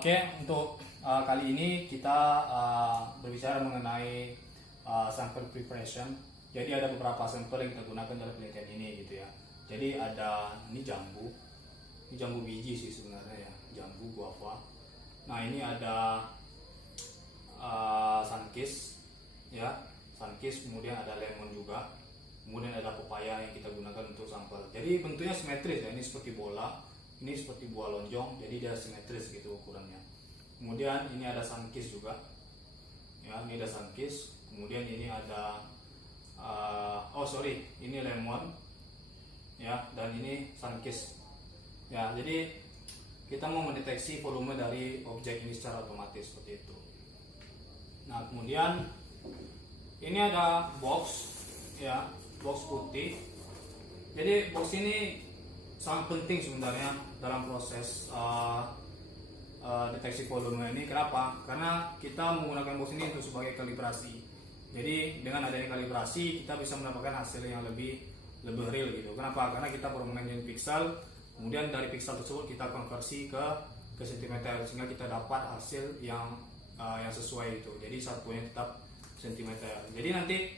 Oke, untuk kali ini kita berbicara mengenai sample preparation. Jadi ada beberapa sampel yang kita gunakan dalam penelitian ini gitu ya. Jadi ada ini jambu biji sih sebenarnya ya, jambu guava. Nah ini ada sunkist ya, sunkist, kemudian ada lemon juga, kemudian ada pepaya yang kita gunakan untuk sampel. Jadi bentuknya simetris ya, ini seperti bola, ini seperti buah lonjong, jadi dia simetris gitu ukurannya. Kemudian ini ada sunkist juga, ya ini ada sunkist. Kemudian ini ada ini lemon, ya, dan ini sunkist. Ya, jadi kita mau mendeteksi volume dari objek ini secara otomatis seperti itu. Nah, kemudian ini ada box, ya, box putih. Jadi box ini sangat penting sebenarnya dalam proses deteksi volume ini. Kenapa? Karena kita menggunakan box ini untuk sebagai kalibrasi. Jadi dengan adanya kalibrasi kita bisa mendapatkan hasil yang lebih real gitu. Kenapa? Karena kita bermain dengan pixel, kemudian dari pixel tersebut kita konversi ke sentimeter sehingga kita dapat hasil yang sesuai itu. Jadi satunya tetap sentimeter. Jadi nanti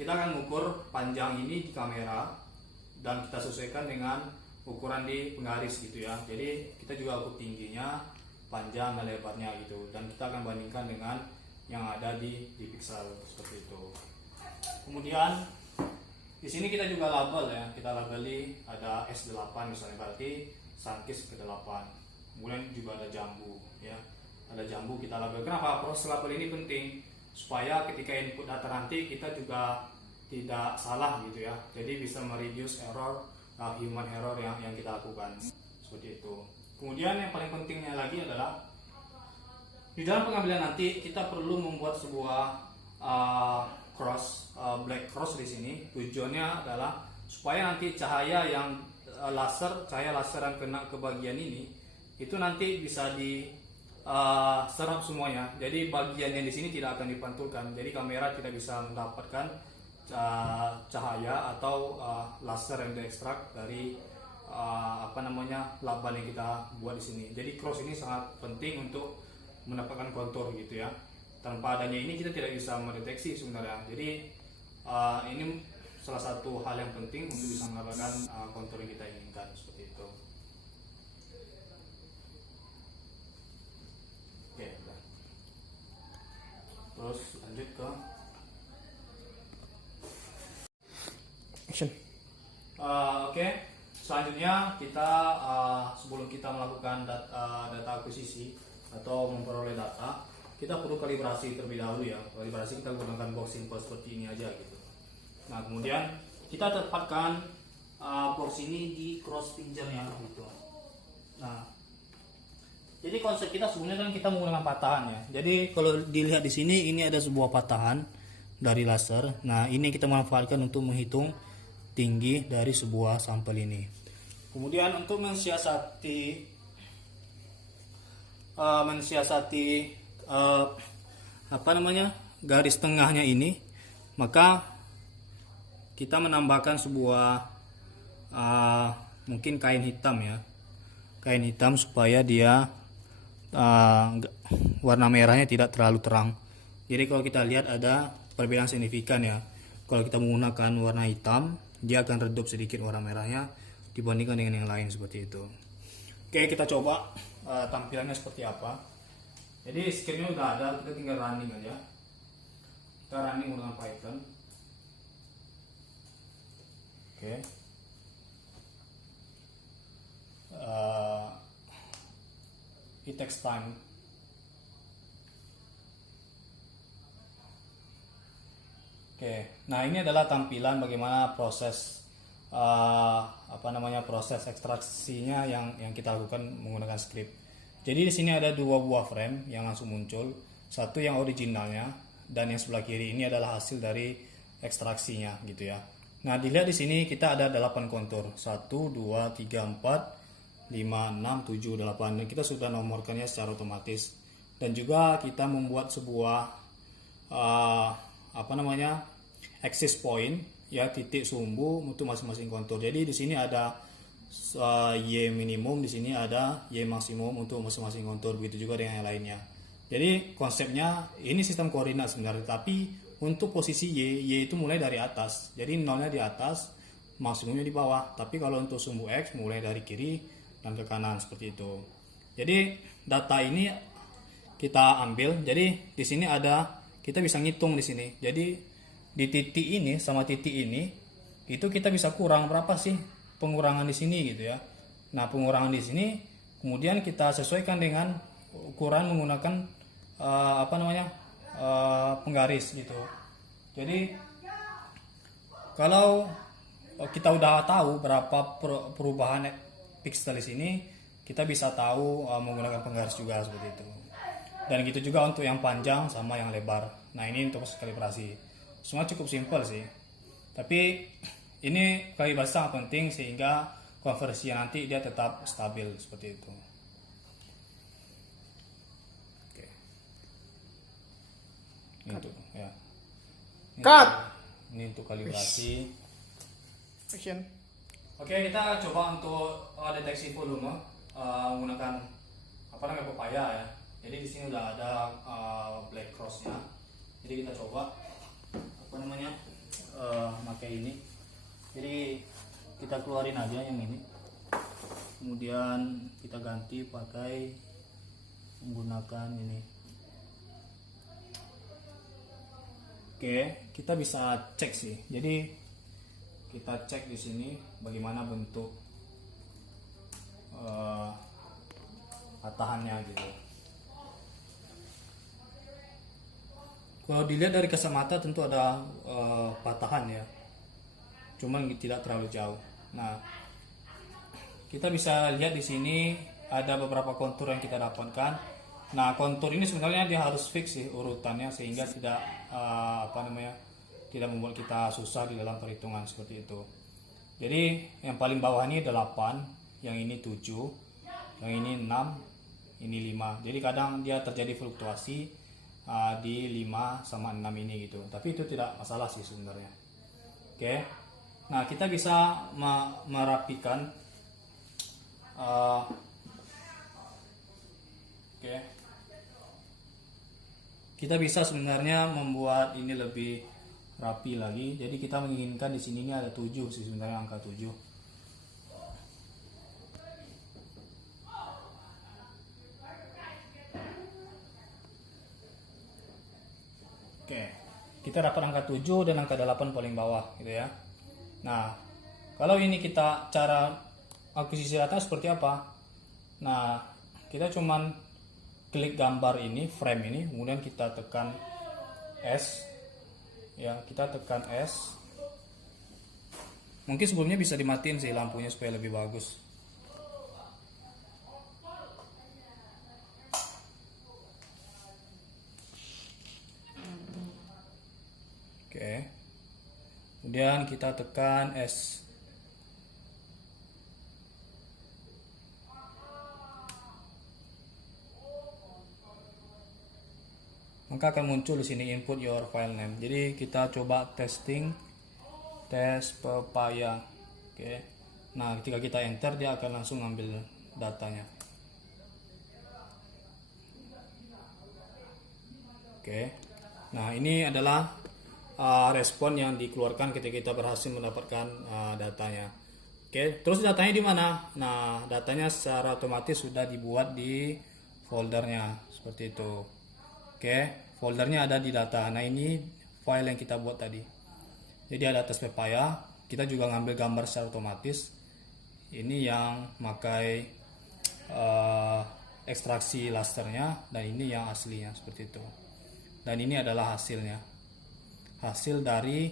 kita akan mengukur panjang ini di kamera dan kita sesuaikan dengan ukuran di penggaris gitu ya. Jadi kita juga ukur tingginya, panjang dan lebarnya gitu, dan kita akan bandingkan dengan yang ada di pixel seperti itu. Kemudian di sini kita juga label ya, kita labeli ada S8 misalnya, berarti sunkist ke-8. Kemudian juga ada jambu ya, ada jambu kita label. Kenapa? Proses label ini penting supaya ketika input data nanti kita juga tidak salah gitu ya. Jadi bisa mereduce error, human error yang kita lakukan seperti itu. Kemudian yang paling pentingnya lagi adalah di dalam pengambilan nanti kita perlu membuat sebuah black cross di sini. Tujuannya adalah supaya nanti cahaya yang cahaya laser yang kena ke bagian ini itu nanti bisa diserap semuanya. Jadi bagian yang di sini tidak akan dipantulkan. Jadi kamera tidak bisa mendapatkan cahaya atau laser yang diekstrak dari laban yang kita buat di sini. Jadi cross ini sangat penting untuk mendapatkan kontur gitu ya. Tanpa adanya ini kita tidak bisa mendeteksi sebenarnya. Jadi ini salah satu hal yang penting untuk bisa mendapatkan kontur yang kita inginkan seperti itu. Oke, terus lanjut ke action. Oke, selanjutnya kita sebelum kita melakukan data akuisisi atau memperoleh data, kita perlu kalibrasi terlebih dahulu ya. Kalibrasi kita gunakan box simple seperti ini aja gitu. Nah, kemudian kita tempatkan box ini di cross pincernya gitu. Nah, jadi konsep kita sebenarnya kan kita menggunakan patahan ya. Jadi kalau dilihat di sini ini ada sebuah patahan dari laser. Nah, ini kita manfaatkan untuk menghitung tinggi dari sebuah sampel ini. Kemudian untuk mensiasati garis tengahnya ini, maka kita menambahkan sebuah mungkin kain hitam ya, kain hitam supaya dia warna merahnya tidak terlalu terang. Jadi kalau kita lihat ada perbedaan signifikan ya. Kalau kita menggunakan warna hitam, dia akan redup sedikit warna merahnya dibandingkan dengan yang lain seperti itu. Oke, kita coba tampilannya seperti apa. Jadi screen-nya udah ada, kita tinggal running aja. Kita running menggunakan Python. Oke. It takes time. Oke, nah ini adalah tampilan bagaimana proses proses ekstraksinya yang kita lakukan menggunakan script. Jadi di sini ada dua buah frame yang langsung muncul, satu yang originalnya dan yang sebelah kiri ini adalah hasil dari ekstraksinya gitu ya. Nah, dilihat di sini kita ada 8 kontur, 1 2 3 4 5 6 7 8, dan kita sudah nomorkannya secara otomatis. Dan juga kita membuat sebuah access point ya, titik sumbu untuk masing-masing kontur. Jadi di sini ada Y minimum, di sini ada Y maksimum untuk masing-masing kontur, begitu juga dengan yang lainnya. Jadi konsepnya ini sistem koordinat sebenarnya, tapi untuk posisi Y itu mulai dari atas. Jadi nolnya di atas, maksimumnya di bawah. Tapi kalau untuk sumbu X mulai dari kiri dan ke kanan seperti itu. Jadi data ini kita ambil. Jadi di sini ada, kita bisa ngitung di sini. Jadi di titik ini sama titik ini itu kita bisa kurang berapa sih pengurangan di sini gitu ya. Nah, pengurangan di sini kemudian kita sesuaikan dengan ukuran menggunakan penggaris gitu. Jadi kalau kita udah tahu berapa perubahan pixel di sini, kita bisa tahu menggunakan penggaris juga seperti itu. Dan gitu juga untuk yang panjang sama yang lebar. Nah, ini untuk kalibrasi. Semua cukup simpel sih. Tapi ini kalibrasi sangat penting sehingga konversinya nanti dia tetap stabil seperti itu. Oke. Ini untuk ya. Ini untuk kalibrasi. Action. Oke, kita coba untuk deteksi volume menggunakan pepaya ya. Jadi di sini udah ada black cross-nya. Jadi kita coba pakai ini. Jadi kita keluarin aja yang ini. Kemudian kita ganti pakai menggunakan ini. Oke, kita bisa cek sih. Jadi kita cek di sini bagaimana bentuk patahannya gitu. Kalau dilihat dari kasat mata tentu ada patahan ya, cuman tidak terlalu jauh. Nah, kita bisa lihat di sini ada beberapa kontur yang kita dapatkan. Nah, kontur ini sebenarnya dia harus fix sih urutannya sehingga tidak tidak membuat kita susah di dalam perhitungan seperti itu. Jadi yang paling bawah ini 8, yang ini 7, yang ini 6, ini 5. Jadi kadang dia terjadi fluktuasi di 5 sama 6 ini gitu. Tapi itu tidak masalah sih sebenarnya. Oke. Nah, kita bisa merapikan kita bisa sebenarnya membuat ini lebih rapi lagi. Jadi kita menginginkan di sini ini ada 7 sih sebenarnya, angka 7. Oke. Kita dapat angka 7 dan angka 8 paling bawah gitu ya. Nah, kalau ini kita cara akuisisi data seperti apa? Nah, kita cuman klik gambar ini, frame ini, kemudian kita tekan S ya, kita tekan S. Mungkin sebelumnya bisa dimatiin sih lampunya supaya lebih bagus. Oke. Kemudian kita tekan S. Maka akan muncul di sini input your file name. Jadi kita coba testing tes pepaya. Oke. Nah, ketika kita enter dia akan langsung ngambil datanya. Oke. Nah, ini adalah respon yang dikeluarkan ketika kita berhasil mendapatkan datanya. Oke, terus datanya di mana? Nah, datanya secara otomatis sudah dibuat di foldernya seperti itu. Oke, foldernya ada di data. Nah, ini file yang kita buat tadi. Jadi ada tes pepaya. Kita juga ngambil gambar secara otomatis. Ini yang pakai ekstraksi lasernya, dan ini yang aslinya seperti itu. Dan ini adalah hasilnya. Hasil dari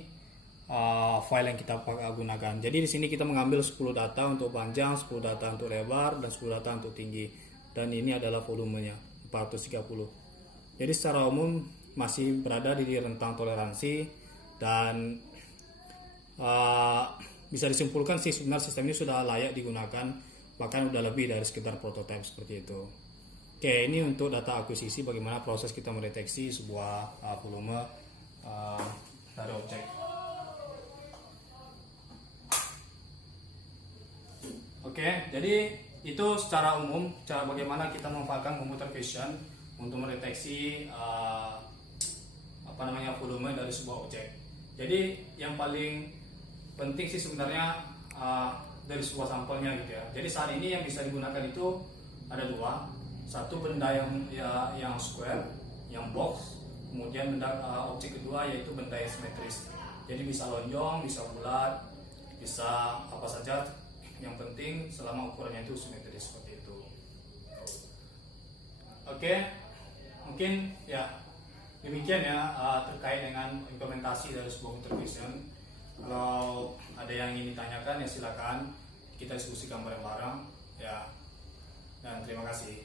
file yang kita gunakan. Jadi di sini kita mengambil 10 data untuk panjang, 10 data untuk lebar, dan 10 data untuk tinggi. Dan ini adalah volumenya 430. Jadi secara umum masih berada di rentang toleransi, dan bisa disimpulkan sih sebenarnya sistem ini sudah layak digunakan, bahkan udah lebih dari sekitar prototipe seperti itu. Oke, ini untuk data akuisisi, bagaimana proses kita mendeteksi sebuah volume dari objek. Oke, Oke, jadi itu secara umum cara bagaimana kita memanfaatkan computer vision untuk mendeteksi volume dari sebuah objek. Jadi yang paling penting sih sebenarnya dari sebuah sampelnya gitu ya. Jadi saat ini yang bisa digunakan itu ada dua, satu benda yang square, yang box, kemudian objek kedua yaitu benda yang simetris. Jadi bisa lonjong, bisa bulat, bisa apa saja. Yang penting selama ukurannya itu simetris seperti itu. Oke, mungkin ya demikian ya terkait dengan implementasi dari sebuah computer vision. Kalau ada yang ingin ditanyakan ya silakan kita diskusikan bareng-bareng ya. Dan terima kasih.